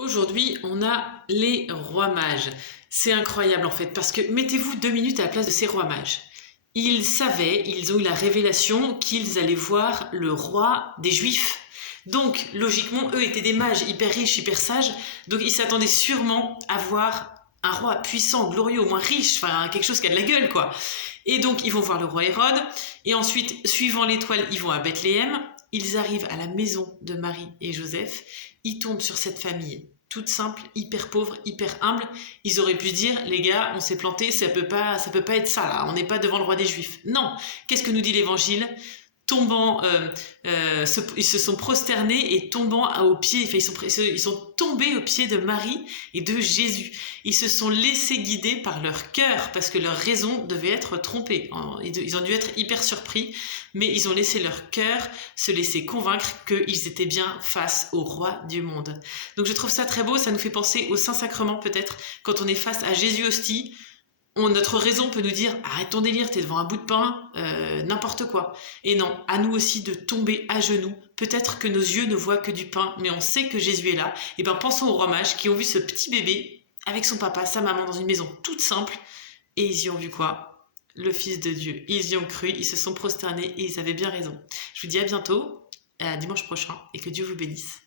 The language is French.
Aujourd'hui, on a les rois mages. C'est incroyable en fait, parce que mettez-vous 2 minutes à la place de ces rois mages. Ils savaient, ils ont eu la révélation qu'ils allaient voir le roi des Juifs. Donc, logiquement, eux étaient des mages hyper riches, hyper sages, donc ils s'attendaient sûrement à voir un roi puissant, glorieux, au moins riche, enfin quelque chose qui a de la gueule, quoi. Et donc, ils vont voir le roi Hérode, et ensuite, suivant l'étoile, ils vont à Bethléem, ils arrivent à la maison de Marie et Joseph, ils tombent sur cette famille toute simple, hyper pauvre, hyper humble. Ils auraient pu dire, les gars, on s'est planté, ça peut pas être ça là, on n'est pas devant le roi des Juifs. Non, qu'est-ce que nous dit l'Évangile? Tombant, ils se sont prosternés et tombant aux pieds, enfin, ils sont tombés aux pieds de Marie et de Jésus. Ils se sont laissés guider par leur cœur parce que leur raison devait être trompée. Ils ont dû être hyper surpris, mais ils ont laissé leur cœur se laisser convaincre qu'ils étaient bien face au roi du monde. Donc je trouve ça très beau, ça nous fait penser au Saint-Sacrement peut-être, quand on est face à Jésus hostie. Notre raison peut nous dire arrête ton délire, t'es devant un bout de pain, n'importe quoi. Et non, à nous aussi de tomber à genoux. Peut-être que nos yeux ne voient que du pain, mais on sait que Jésus est là. Et ben pensons aux rois mages qui ont vu ce petit bébé avec son papa, sa maman dans une maison toute simple. Et ils y ont vu quoi? Le Fils de Dieu. Ils y ont cru, ils se sont prosternés et ils avaient bien raison. Je vous dis à bientôt, à dimanche prochain, et que Dieu vous bénisse.